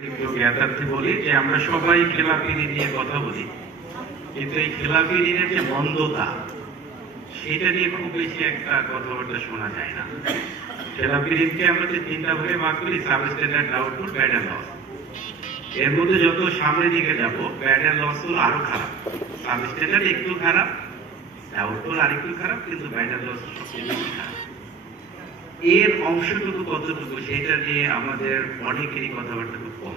জ্ঞাতার্থে বলি যে আমরা সবাই খেলাপি ঋণ নিয়ে কথা বলি, কিন্তু এই খেলাপি ঋণের যে মন্দতা সেটা নিয়ে খুব বেশি একটা কথাবার্তা শোনা যায় না। খেলাপি ঋণকে আমরা যে তিনটা ভাগে ভাগ করি, substandard, doubtful, bad and loss. এর মধ্যে যত সামনের দিকে যাব, ব্যাড অ্যান্ড লস হলো আরো খারাপ। সাবস্ট্যান্ডার্ড একটু খারাপ, ডাউটফুল আরেকটু খারাপ, কিন্তু ব্যাড অ্যান্ড লস সবচেয়ে বেশি খারাপ। এর অংশটুকু কতটুকু সেটা নিয়ে আমাদের অনেকেরই কথাবার্তা খুব কম।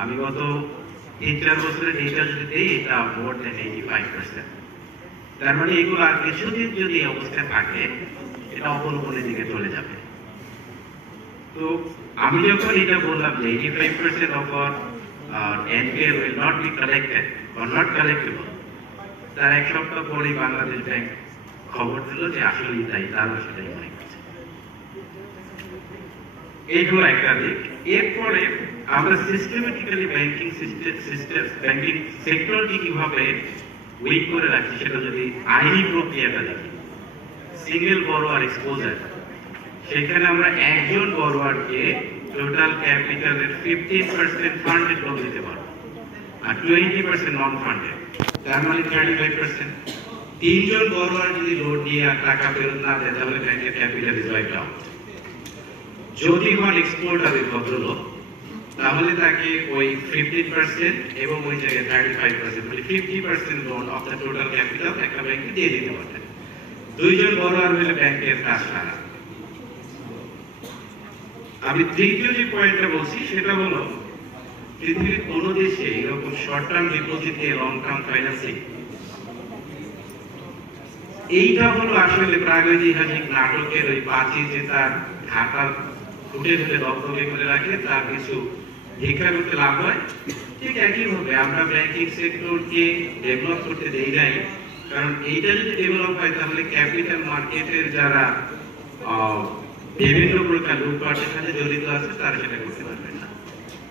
আমি গত 3-4 বছরের ডেটা যদি দেই, এটা মোর দেন 85%। তার মানে এগুলো আর কিছুদিন যদি এই অবস্থায় থাকে, এটা অবনমনের দিকে চলে যাবে। তো আমি যখন এটা বললাম যে 85% of our NPL will not be collected or not collectible, তার এক সপ্তাহ পরেই বাংলাদেশ ব্যাংক খবর দিল যে আসলেই তাই, তারা সেটাই মনে করছে। এইগুলো একটা দিক। এরপরে আমরা সিস্টেমেটিক্যালি ব্যাংকিং ব্যাংকিং সেক্টরকে কিভাবে উইক করে রাখছি সেটা যদি আইনি প্রক্রিয়াটা দেখি, সিঙ্গেল বড়োয়ার এক্সপোজার, সেখানে আমরা একজন বড়োয়ারকে টোটাল ক্যাপিটালের 15% ফান্ডেড লোন দিতে পারবো, আর 20% নন ফান্ডেড, তার মানে 35%। 3 জন বড়োয়ার যদি লোন নিয়ে আর টাকা ফেরত না দেয়, তাহলে ব্যাংকের ক্যাপিটাল ইজ ওয়াইপড আউট। যদি হন এক্সপোর্টার ভদ্রলোক, তাহলে তাকে ওই 15% এবং ওই জায়গায় 35%, মানে 50% loan of the total capital একটা ব্যাংকে দিয়ে দিতে পারতেন। 2 জন বড়োয়ার হলে ব্যাংকের কাজ সারা। আমি তৃতীয় যে পয়েন্টটা বলছি সেটা হলো, পৃথিবীর কোন দেশে এরকম শর্ট টার্ম ডিপোজিটে লং টার্ম ফাইন্যান্সিং, এইটা হলো আসলে প্রাগৈতিহাসিক নাটকের ওই পাঁচি যে তার ঢাকার ফুটে ফুটে দপ্তরে করে রাখে, তার কিছু ভিক্ষা করতে লাভ হয়। ঠিক একইভাবে আমরা ব্যাংকিং সেক্টরকে ডেভেলপ করতে দেই নাই, কারণ এইটা যদি ডেভেলপ হয় তাহলে ক্যাপিটাল মার্কেটের যারা বিভিন্ন প্রকার লুটপাটের সাথে জড়িত আছে তারা সেটা করতে পারবে না।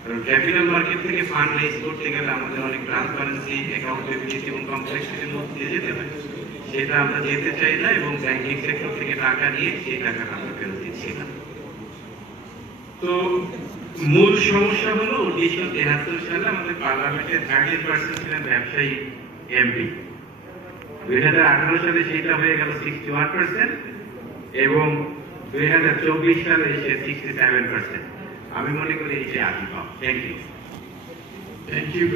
কারণ ক্যাপিটাল মার্কেট থেকে ফান্ড রেজ করতে গেলে আমাদের অনেক ট্রান্সপারেন্সি, অ্যাকাউন্টেবিলিটি এবং কমপ্লেক্সিটির মধ্যে দিয়ে যেতে হয়। সেটা আমরা যেতে চাই না, এবং ব্যাংকিং সেক্টর থেকে টাকা নিয়ে সেই টাকাটা আমরা ফেরত দিচ্ছি না। তো মূল সমস্যা হলো 1973 সালে আমাদের পার্লামেন্টের 30% ছিলেন ব্যবসায়ী এমপি। 2018 সালে সেটা হয়ে গেল 61%, এবং 2024 সালে এসে 67%। আমি মনে করি এই যে আবির্ভাব। Thank you.